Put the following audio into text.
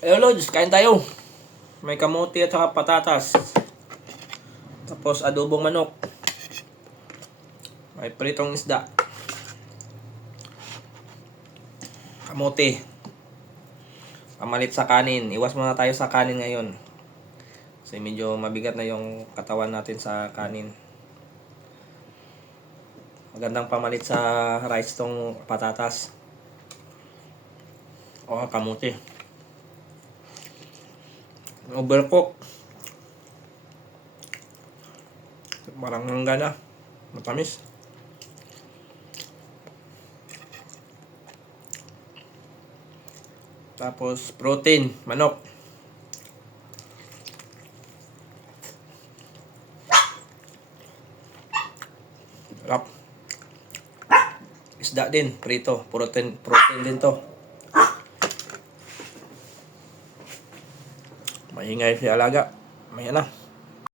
Ayun Lods, kain tayo. May kamote at saka patatas. Tapos adobong manok. May pritong isda. Kamote. Pamalit sa kanin. Iwas muna tayo sa kanin ngayon. Kasi medyo mabigat na yung katawan natin sa kanin. Magandang pamalit sa rice tong patatas. O kamote. Overcook. Parang mangga na. Matamis. Tapos protein, manok. Sarap. Isda din, prito. Protein din to. Maingay si alaga. May na.